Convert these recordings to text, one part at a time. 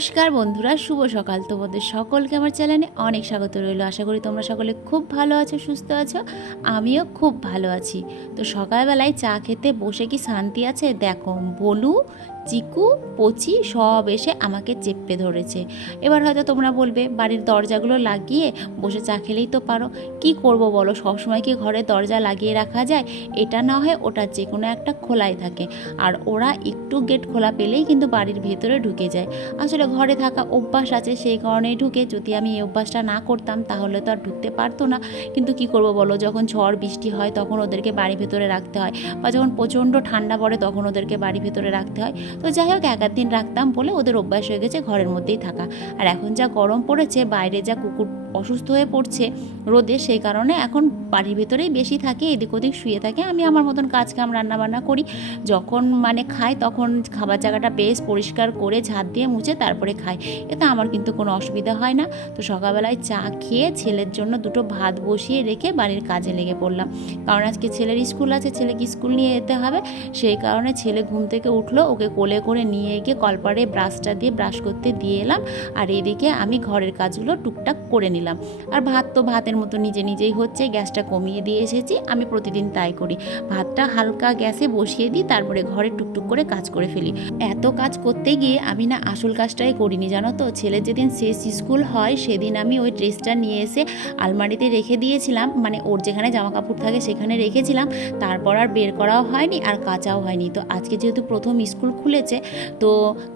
নমস্কার বন্ধুরা, শুভ সকাল। তোমাদের সকলকে আমার চ্যানেলে অনেক স্বাগত রইল। আশা করি তোমরা সকলে খুব ভালো আছো, সুস্থ আছো। আমিও খুব ভালো আছি। তো সকালবেলায় চা খেতে বসে কি শান্তি আছে? দেখো, বলু চিকু, পচি সব এসে আমাকে চেপে ধরেছে। এবার হয়তো তোমরা বলবে, বাড়ির দরজাগুলো লাগিয়ে বসে চা খেলেই তো পারো। কি করব বলো, সবসময় কি ঘরে দরজা লাগিয়ে রাখা যায়? এটা না হয় ওটা যে কোনো একটা খোলাই থাকে। আর ওরা একটু গেট খোলা পেলেই কিন্তু বাড়ির ভেতরে ঢুকে যায়। আসলে ঘরে থাকা অভ্যাস আছে, সেই কারণেই ঢুকে। যদি আমি এই অভ্যাসটা না করতাম, তাহলে তো আর ঢুকতে পারতো না। কিন্তু কি করব বলো, যখন ঝড়, বৃষ্টি হয়, তখন ওদেরকে বাড়ি ভেতরে রাখতে হয়। বা যখন প্রচণ্ড ঠান্ডা পড়ে, তখন ওদেরকে বাড়ি ভেতরে রাখতে হয়। তো যাই হোক এক দিন রাখতাম বলে ওদের অভ্যাস হয়ে গেছে, ঘরের মধ্যেই থাকা। আর এখন যা গরম পড়েছে, বাইরে যা কুকুর অসুস্থ হয়ে পড়ছে রোদে, সেই কারণে এখন বাড়ির ভেতরেই বেশি থাকে, এদিক ওদিক শুয়ে থাকে। আমি আমার মতন কাজ কাম রান্নাবান্না করি। যখন মানে খাই তখন খাবার জায়গাটা বেশ পরিষ্কার করে ঝাঁট দিয়ে মুছে তারপরে খাই। এতে আমার কিন্তু কোনো অসুবিধা হয় না। তো সকালবেলায় চা খেয়ে ছেলের জন্য দুটো ভাত বসিয়ে রেখে বাড়ির কাজে লেগে পড়লাম। কারণ আজকে ছেলের স্কুল আছে, ছেলেকে স্কুল নিয়ে যেতে হবে। সেই কারণে ছেলে ঘুম থেকে উঠল, ওকে কোলে করে নিয়ে গিয়ে কলপারে ব্রাশটা দিয়ে ব্রাশ করতে দিয়ে এলাম। আর এদিকে আমি ঘরের কাজগুলো টুকটাক করে নিলাম। আর ভাত তো ভাতের মতো নিজে নিজেই হচ্ছে, গ্যাসটা কমিয়ে দিয়ে এসেছি, আমি প্রতিদিন তাই করি। ভাতটা হালকা গ্যাসে বসিয়ে দিই, তারপরে ঘরে টুকটুক করে কাজ করে ফেলি। এত কাজ করতে গিয়ে আমি না আসল কাজটাই করিনি, জানো তো? ছেলের যেদিন শেষ স্কুল হয়, সেদিন আমি ওই ড্রেসটা নিয়ে এসে আলমারিতে রেখে দিয়েছিলাম মানে ওর যেখানে জামা কাপড় থাকে সেখানে রেখেছিলাম। তারপর আর বের করাও হয়নি, আর কাচাও হয়নি। তো আজকে যেহেতু প্রথম স্কুল খুলেছে, তো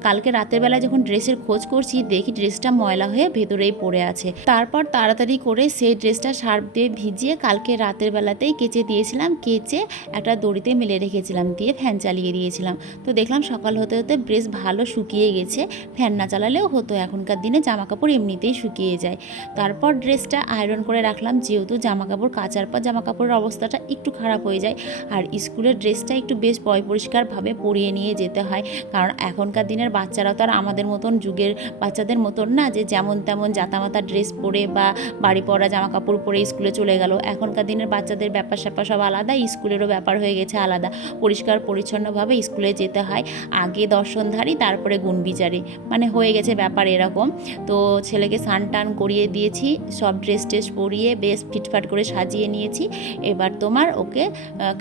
কালকে রাতের বেলা যখন ড্রেসের খোঁজ করছি, দেখি ড্রেসটা ময়লা হয়ে ভেতরেই পড়ে আছে। তারপর তাড়াতাড়ি করে সেই ড্রেসটা সার্ফ দিয়ে ভিজিয়ে কালকে রাতের বেলাতেই কেচে দিয়েছিলাম। কেচে একটা দড়িতে মেলে রেখেছিলাম, দিয়ে ফ্যান চালিয়ে দিয়েছিলাম। তো দেখলাম সকাল হতে হতে ড্রেস ভালো শুকিয়ে গেছে, ফ্যান না চালালেও হতো, এখনকার দিনে জামা কাপড় এমনিতেই শুকিয়ে যায়। তারপর ড্রেসটা আয়রন করে রাখলাম, যেহেতু জামা কাপড় কাচার পর জামা কাপড়ের অবস্থাটা একটু খারাপ হয়ে যায়। আর স্কুলের ড্রেসটা একটু বেশ পয় পরিষ্কারভাবে পরিয়ে নিয়ে যেতে হয়, কারণ এখনকার দিনের বাচ্চারা তো আর আমাদের মতন যুগের বাচ্চাদের মতন না, যে যেমন তেমন জাতামাতা ড্রেস পরে বা বাড়ি পরা জামা কাপড় পরে স্কুলে চলে গেল। এখনকার দিনের বাচ্চাদের ব্যাপার স্যাপার সব আলাদা, স্কুলেরও ব্যাপার হয়ে গেছে আলাদা। পরিষ্কার, পরিচ্ছন্নভাবে স্কুলে যেতে হয়। আগে দর্শনধারী, তারপরে গুণ বিচারে মানে হয়ে গেছে ব্যাপার এরকম। তো ছেলেকে স্নান টান করিয়ে দিয়েছি, সব ড্রেস ট্রেস পরিয়ে বেশ ফিটফাট করে সাজিয়ে নিয়েছি। এবার তোমার ওকে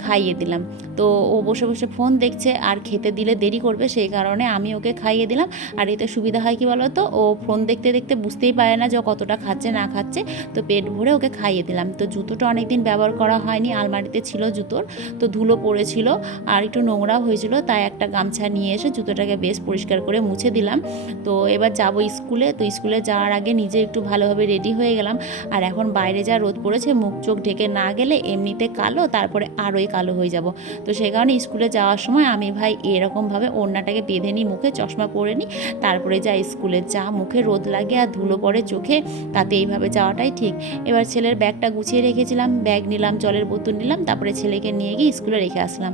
খাইয়ে দিলাম। তো ও বসে বসে ফোন দেখছে, আর খেতে দিলে দেরি করবে, সেই কারণে আমি ওকে খাইয়ে দিলাম। আর এতে সুবিধা হয় কি বলো তো ও ফোন দেখতে দেখতে বুঝতেই পারে না যে কতটা খাচ্ছে না খাচ্ছে, তো পেট ভরে ওকে খাইয়ে দিলাম। তো জুতোটা অনেক দিন ব্যবহার করা হয়নি, আলমারিতে ছিল জুতোর, তো ধুলো পড়েছিল আর একটু নোংরাও হয়েছিল, তাই একটা গামছা নিয়ে এসে জুতোটাকে বেশ পরিষ্কার করে মুছে দিলাম। তো এবার যাব স্কুলে, তো স্কুলে যাওয়ার আগে নিজে একটু ভালোভাবে রেডি হয়ে গেলাম। আর এখন বাইরে যা রোদ পড়েছে, মুখ চোখ ঢেকে না গেলে এমনিতে কালো, তারপরে আরোই কালো হয়ে যাব। তো সেই কারণে স্কুলে যাওয়ার সময় আমি ভাই এরকমভাবে ওড়নাটাকে বেঁধে নিই, মুখে চশমা পরে নিই, তারপরে যা স্কুলে যা মুখে রোদ লাগে আর ধুলো পড়ে চোখে তাতে এইভাবে যাওয়াটাই ঠিক। এবার ছেলের ব্যাগটা গুছিয়ে রেখেছিলাম, ব্যাগ নিলাম, জলের বোতল নিলাম, তারপরে ছেলেকে নিয়ে গিয়ে স্কুলে রেখে আসলাম।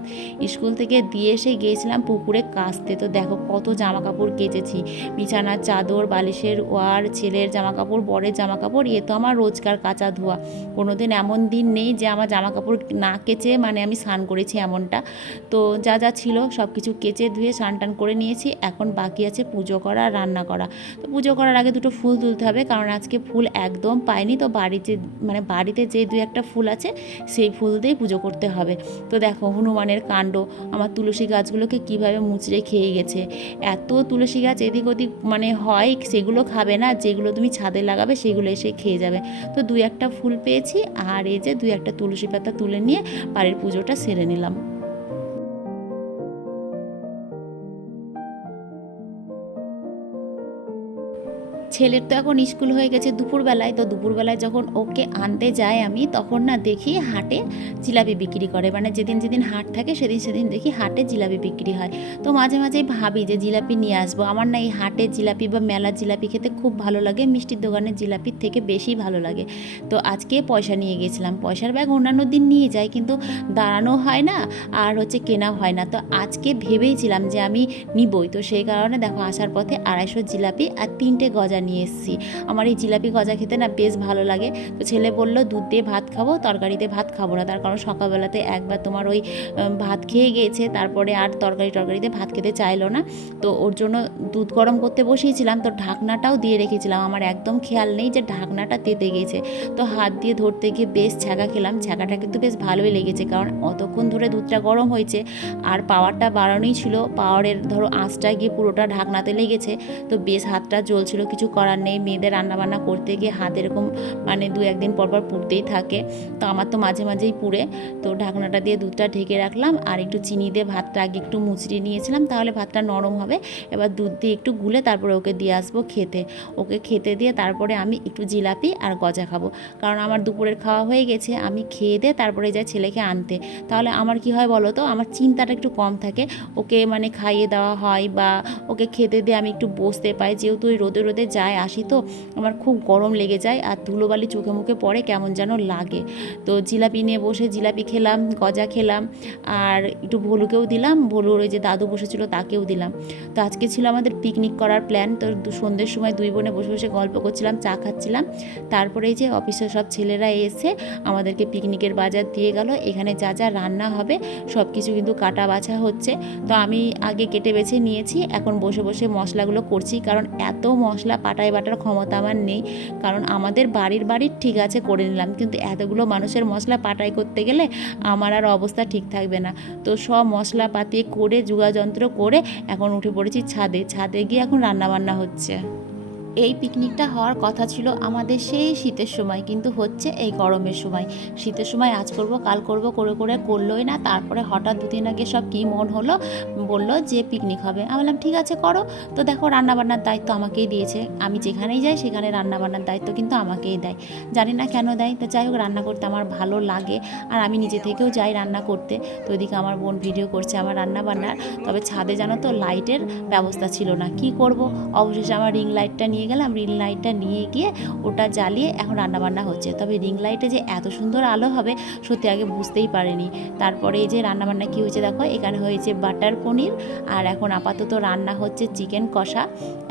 স্কুল থেকে দিয়ে এসে গিয়েছিলাম পুকুরে কাচতে। তো দেখো কত জামা কাপড় কেচেছি। বিছানার চাদর, বালিশের ওয়ার, ছেলের জামা কাপড় বরের জামা কাপড় এ তো আমার রোজকার কাচা ধোয়া। কোনো দিন এমন দিন নেই যে আমার জামা কাপড় না কেচে মানে আমি স্নান করেছি এমনটা। তো যা যা ছিল সব কিছু কেচে ধুয়ে স্নান টান করে নিয়েছি। এখন বাকি আছে পুজো করা রান্না করা। তো পুজো করার আগে দুটো ফুল তুলতে হবে, কারণ আজকে ফুল একদম পাইনি। তো বাড়িতে মানে বাড়িতে যে দু একটা ফুল আছে, সেই ফুল দিয়েই পুজো করতে হবে। তো দেখো হনুমানের কাণ্ড, আমার তুলসী গাছগুলোকে কীভাবে মুচড়ে খেয়ে গেছে। এত তুলসী গাছ এদিক ওদিক মানে হয়, সেগুলো খাবে না, যেগুলো তুমি ছাদে লাগাবে সেগুলো এসে খেয়ে যাবে। তো দুই একটা ফুল পেয়েছি, আর এই যে দুই একটা তুলসী পাতা তুলে নিয়ে বাড়ির পুজোটা সেরে নিলাম। ছেলের তো এখন স্কুল হয়ে গেছে দুপুরবেলায়, তো দুপুরবেলায় যখন ওকে আনতে যাই আমি, তখন না দেখি হাটে জিলাপি বিক্রি করে। মানে যেদিন যেদিন হাট থাকে, সেদিন সেদিন দেখি হাটে জিলাপি বিক্রি হয়। তো মাঝে মাঝেই ভাবি যে জিলাপি নিয়ে আসব। আমার না এই হাটে জিলাপি বা মেলার জিলাপি খেতে খুব ভালো লাগে, মিষ্টির দোকানের জিলাপির থেকে বেশি ভালো লাগে। তো আজকে পয়সা নিয়ে গেছিলাম। পয়সার ব্যাগ অন্যান্য দিন নিয়ে যাই, কিন্তু দাঁড়ানো হয় না, আর হচ্ছে কেনা হয় না। তো আজকে ভেবেইছিলাম যে আমি নিবই। তো সেই কারণে দেখো, আসার পথে আড়াইশো জিলাপি আর তিনটে গজা নিয়ে এসেছি। আমার এই জিলাপি গজা খেতে না বেশ ভালো লাগে। তো ছেলে বলল, দুধ দিয়ে ভাত খাব, তরকারিতে ভাত খাব না। তার কারণ সকালবেলাতে একবার তোমার ওই ভাত খেয়ে গিয়েছে। তারপরে আর তরকারি টরকারিতে ভাত খেতে চাইলো না। তো ওর জন্য দুধ গরম করতে বসিয়েছিলাম। তো ঢাকনাটাও দিয়ে রেখেছিলাম। আমার একদম খেয়াল নেই যে ঢাকনাটা তেতে গেছে তো হাত দিয়ে ধরতে গিয়ে বেশ ছ্যাঁকা খেলাম। ছ্যাঁকাটা কিন্তু বেশ ভালোই লেগেছে। কারণ অতক্ষণ ধরে দুধটা গরম হয়েছে। আর পাওয়ারটা বাড়ানোই ছিল। পাওয়ারের ধরো আঁচটা গিয়ে পুরোটা ঢাকনাতে লেগেছে। তো বেশ হাতটা জ্বলছিল। কিছু করার নেই। মেয়েদের রান্নাবান্না করতে গিয়ে হাত এরকম মানে দু একদিন পর পর পুড়তেই থাকে। তো আমার তো মাঝে মাঝেই পুড়ে। তো ঢাকনাটা দিয়ে দুধটা ঢেকে রাখলাম আর একটু চিনি দিয়ে ভাতটা আগে একটু মুচড়িয়ে নিয়েছিলাম, তাহলে ভাতটা নরম হবে। এবার দুধ দিয়ে একটু গুলে তারপরে ওকে দিয়ে আসব খেতে। ওকে খেতে দিয়ে তারপরে আমি একটু জিলাপি আর গজা খাব। কারণ আমার দুপুরের খাওয়া হয়ে গেছে, আমি খেয়ে দিয়ে তারপরে যাই ছেলেকে আনতে। তাহলে আমার কি হয় বলো তো? আমার চিন্তাটা একটু কম থাকে। ওকে মানে খাইয়ে দেওয়া হয় বা ওকে খেতে দিয়ে আমি একটু বসতে পাই। যেহেতু ওই রোদে রোদে যায় আসি তো, আমার খুব গরম লেগে যায় আর ধুলোবালি চোখে মুখে পড়ে কেমন যেন লাগে। তো জিলাপি নিয়ে বসে জিলাপি খেলাম, গজা খেলাম আর একটু ভলুকেও দিলাম, ভলুর ওই যে দাদু বসেছিল তাকেও দিলাম। তো আজকে ছিল আমাদের পিকনিক করার প্ল্যান তো সন্ধ্যের সময় দুই বোনে বসে বসে গল্প করছিলাম, চা খাচ্ছিলাম। তারপরে এই যে অফিসের সব ছেলেরা এসে আমাদেরকে পিকনিকের বাজার দিয়ে গেল, এখানে যা যা রান্না হবে সব কিছু কিন্তু কাটা বাছা হচ্ছে। তো আমি আগে কেটে বেছে নিয়েছি, এখন বসে বসে মশলাগুলো করছি কারণ এত মশলা পাটায় বাটার ক্ষমতা আমার নেই। কারণ আমাদের বাড়ির বাড়ির ঠিক আছে করে নিলাম। কিন্তু এতগুলো মানুষের মশলা পাটাই করতে গেলে আমার আর অবস্থা ঠিক থাকবে না। তো সব মশলা পাতিয়ে করে, যোগাযন্ত্র করে এখন উঠে পড়েছি ছাদে। ছাদে গিয়ে এখন রান্নাবান্না হচ্ছে। এই পিকনিকটা হওয়ার কথা ছিল আমাদের সেই শীতের সময়, কিন্তু হচ্ছে এই গরমের সময়। শীতের সময় আজ করব, কাল করব, করে করে করলোই না। তারপরে হঠাৎ দুদিন আগে সব কী মন হলো, বলল যে পিকনিক হবে। আমি বললাম, ঠিক আছে, করো। তো দেখো, রান্নাবান্নার দায়িত্ব আমাকেই দিয়েছে। আমি যেখানেই যাই, সেখানে রান্নাবান্নার দায়িত্ব কিন্তু আমাকেই দেয়। জানি না কেন দেয়, তো যাই হোক, রান্না করতে আমার ভালো লাগে। আর আমি নিজে থেকেও যাই রান্না করতে। তো ওইদিকে আমার বোন ভিডিও করছে আমার রান্নাবান্নার। তবে ছাদে জানো তো, লাইটের ব্যবস্থা ছিল না। কি করব? অবশেষে আমার রিং লাইটটা নিয়ে গেলাম রিং লাইটটা নিয়ে গিয়ে ওটা জ্বালিয়ে এখন রান্নাবান্না হচ্ছে। তবে রিং লাইটে যে এত সুন্দর আলো হবে, সত্যি আগে বুঝতেই পারিনি। তারপরে এই যে রান্নাবান্না কী হয়েছে দেখো, এখানে হয়েছে বাটার পনির, আর এখন আপাতত রান্না হচ্ছে চিকেন কষা।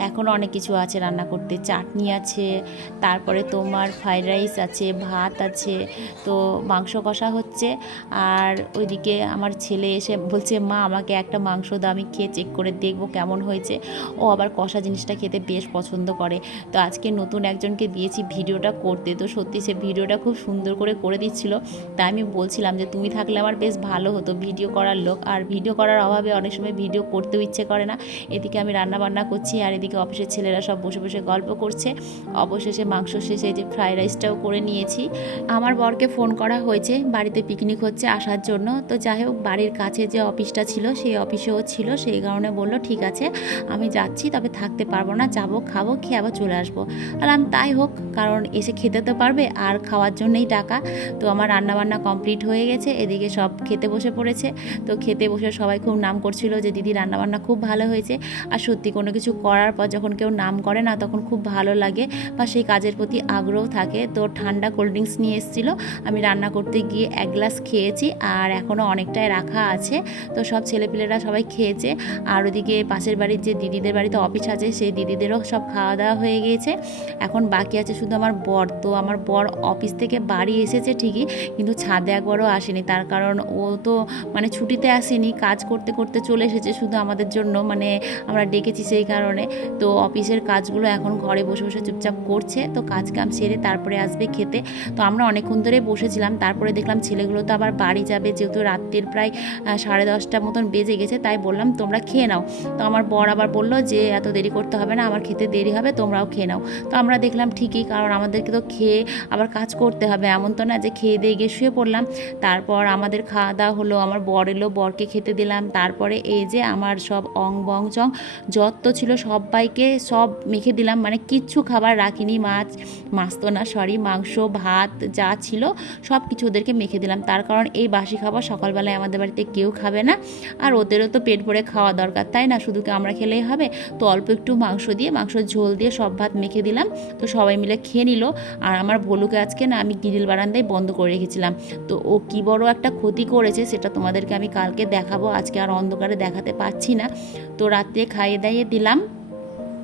এখনও অনেক কিছু আছে রান্না করতে, চাটনি আছে, তারপরে তোমার ফ্রাইড রাইস আছে, ভাত আছে, তো মাংস কষা হচ্ছে। আর ওইদিকে আমার ছেলে এসে বলছে, মা, আমাকে একটা মাংস দাও, আমি খেয়ে চেক করে দেখব কেমন হয়েছে। ও আবার কষা জিনিসটা খেতে বেশ পছন্দ করে। তো আজকে নতুন একজনকে দিয়েছি ভিডিওটা করতে। তো সত্যি সে ভিডিওটা খুব সুন্দর করে করে দিচ্ছিল। তাই আমি বলছিলাম যে, তুমি থাকলে আমার বেশ ভালো হতো ভিডিও করার লোক। আর ভিডিও করার অভাবে অনেক সময় ভিডিও করতেও ইচ্ছে করে না। এদিকে আমি রান্না বান্না করছি আর এদিকে অফিসের ছেলেরা সব বসে বসে গল্প করছে। অবশেষে মাংস শেষে যে ফ্রাইড রাইসটাও করে নিয়েছি। আমার বরকে ফোন করা হয়েছে, বাড়িতে পিকনিক হচ্ছে আসার জন্য। তো যাই হোক, বাড়ির কাছে যে অফিসটা ছিল, সেই অফিসেও ছিল। সেই কারণে বলল, ঠিক আছে, আমি যাচ্ছি, তবে থাকতে পারব না, যাব, খাব খেয়ে আবার চলে আসব। আর আমি তাই হোক, কারণ এসে খেতে তো পারবে, আর খাওয়ার জন্যই টাকা। তো আমার রান্নাবান্না কমপ্লিট হয়ে গেছে, এদিকে সব খেতে বসে পড়েছে। তো খেতে বসে সবাই খুব নাম করছিল যে, দিদি, রান্নাবান্না খুব ভালো হয়েছে। আর সত্যি কোনো কিছু করার পর যখন কেউ নাম করে না, তখন খুব ভালো লাগে বা সেই কাজের প্রতি আগ্রহ থাকে। তো ঠান্ডা কোল্ড ড্রিঙ্কস নিয়ে এসেছিল। আমি রান্না করতে গিয়ে এক গ্লাস খেয়েছি, আর এখনও অনেকটাই রাখা আছে। তো সব ছেলেপিলেরা সবাই খেয়েছে। আর ওদিকে পাশের বাড়ির যে দিদিদের বাড়িতে অফিস আছে, সেই দিদিদেরও সব খাওয়া দাওয়া হয়ে গিয়েছে এখন বাকি আছে শুধু আমার বর। তো আমার বর অফিস থেকে বাড়ি এসেছে ঠিকই, কিন্তু ছাদে একবারও আসেনি। তার কারণ ও তো মানে ছুটিতে আসেনি। কাজ করতে করতে চলে এসেছে শুধু আমাদের জন্য। মানে আমরা ডেকেছি সেই কারণে। তো অফিসের কাজগুলো এখন ঘরে বসে বসে চুপচাপ করছে। তো কাজ কাম সেরে তারপরে আসবে খেতে। তো আমরা অনেকক্ষণ ধরে বসেছিলাম। তারপরে দেখলাম ছেলেগুলো তো আবার বাড়ি যাবে। যেহেতু রাত্রির প্রায় সাড়ে দশটা মতন বেজে গেছে, তাই বললাম, তোমরা খেয়ে নাও। তো আমার বর আবার বলল যে, এত দেরি করতে হবে না। আমার খেতে দেরি হবে। তোমরাও খেয়ে নাও। তো আমরা দেখলাম ঠিকই, কারণ আমাদেরকে তো খেয়ে আবার কাজ করতে হবে। এমন তো না যে খেয়ে দিয়ে গিয়ে শুয়ে পড়লাম। তারপর আমাদের খাওয়া দাওয়া হলো, আমার বর এলো, বরকে খেতে দিলাম। তারপরে এই যে আমার সব অং বং চং যত ছিল, সবাইকে সব মেখে দিলাম। মানে কিচ্ছু খাবার রাখিনি, মাছ মাছ তো না, সরি, মাংস, ভাত যা ছিল, সব কিছু ওদেরকে মেখে দিলাম। তার কারণ এই বাসি খাবার সকালবেলায় আমাদের বাড়িতে কেউ খাবে না। আর ওদেরও তো পেট ভরে খাওয়া দরকার, তাই না? শুধু আমরা খেলেই হবে? তো অল্প একটু মাংস দিয়ে মাংস ঝোল দিয়ে সব ভাত মেখে দিলাম। তো সবাই মিলে খেয়ে নিল। আর আমার ভলুকে আজকে না আমি গিরিল বারান্দায় বন্ধ করে রেখেছিলাম। তো ও কী বড় একটা ক্ষতি করেছে সেটা তোমাদেরকে আমি কালকে দেখাবো। আজকে আর অন্ধকারে দেখাতে পারছি না। তো রাত্রে খাইয়ে দাইয়ে দিলাম।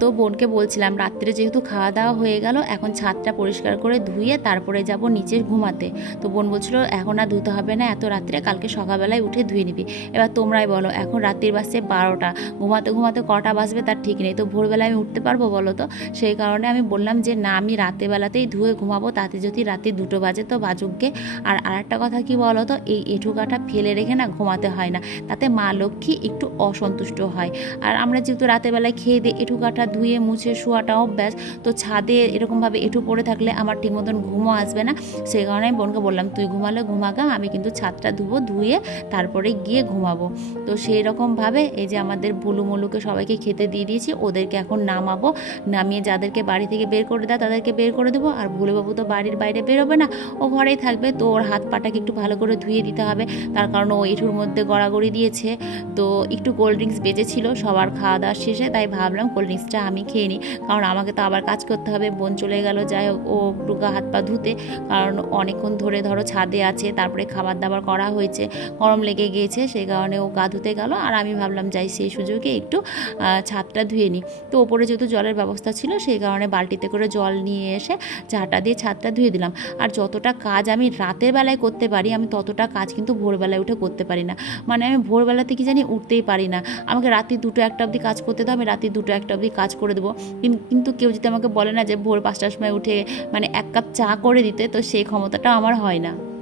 তো বোনকে বলছিলাম, রাত্রে যেহেতু খাওয়া দাওয়া হয়ে গেল, এখন ছাদটা পরিষ্কার করে ধুয়ে তারপরে যাব নিচে ঘুমাতে। তো বোন বলছিল, এখন আর ধুতে হবে না, এত রাত্রে কালকে সকালবেলায় উঠে ধুয়ে নিবি। এবার তোমরাই বলো, এখন রাত্রির বাজছে বারোটা, ঘুমাতে ঘুমাতে কটা বাজবে তার ঠিক নেই। তো ভোরবেলায় আমি উঠতে পারব বলো তো? সেই কারণে আমি বললাম যে, না, আমি রাতের বেলাতেই ধুয়ে ঘুমাবো, তাতে যদি রাতে দুটো বাজে তো বাজুককে আর আরেকটা কথা কি বলো তো, এই এঁঠুকাটা ফেলে রেখে না ঘুমাতে হয় না, তাতে মা লক্ষ্মী একটু অসন্তুষ্ট হয়। আর আমরা যেহেতু রাতের বেলায় খেয়ে দিয়ে এঁঠু কাটা ধুয়ে মুছে শোয়াটা অভ্যাস তো ছাদে এরকমভাবে এঁঠু পড়ে থাকলে আমার ঠিক মতন ঘুমও আসবে না। সেই কারণে আমি বোনকে বললাম, তুই ঘুমালে ঘুমাগা, আমি কিন্তু ছাদটা ধুবো, ধুয়ে তারপরে গিয়ে ঘুমাবো। তো সেই রকমভাবে এই যে আমাদের বুলু মুলুকে সবাইকে খেতে দিয়ে দিয়েছি, ওদেরকে এখন নামাবো। নামিয়ে যাদেরকে বাড়ি থেকে বের করে দেয় তাদেরকে বের করে দেবো। আর ভুলুবাবু তো বাড়ির বাইরে বেরোবে না, ও ঘরেই থাকবে। তো ওর হাত পাটাকে একটু ভালো করে ধুয়ে দিতে হবে। তার কারণ ও এঁঠুর মধ্যে গড়াগড়ি দিয়েছে। তো একটু কোল্ড ড্রিঙ্কস বেঁচেছিল সবার খাওয়া দাওয়া শেষে, তাই ভাবলাম কোল্ড ড্রিঙ্কসটা আমি খেয়ে নিই। কারণ আমাকে তো আবার কাজ করতে হবে, বোন চলে গেল, যাই হোক, ও একটু হাত পা ধুতে। কারণ অনেকক্ষণ ধরে ধরো ছাদে আছে, তারপরে খাবার দাবার করা হয়েছে, গরম লেগে গিয়েছে সেই কারণে ও গা ধুতে গেল। আর আমি ভাবলাম, যাই, সেই সুযোগে একটু ছাদটা ধুয়ে নিই। তো ওপরে যেহেতু জলের ব্যবস্থা ছিল সেই কারণে বালতিতে করে জল নিয়ে এসে ঝাঁটা দিয়ে ছাদটা ধুয়ে দিলাম। আর যতটা কাজ আমি রাতের বেলায় করতে পারি, আমি ততটা কাজ কিন্তু ভোরবেলায় উঠে করতে পারি না। মানে আমি ভোরবেলাতে কি জানি উঠতেই পারি না। আমাকে রাত্রি দুটো একটা অবধি কাজ করতে দাও, আমি রাত্রি দুটো একটা অবধি কাজ করে দেবো। কিন- কিন্তু কেউ যদি আমাকে বলে না যে ভোর পাঁচটার সময় উঠে মানে এক কাপ চা করে দিতে, তো সেই ক্ষমতাটা আমার হয় না।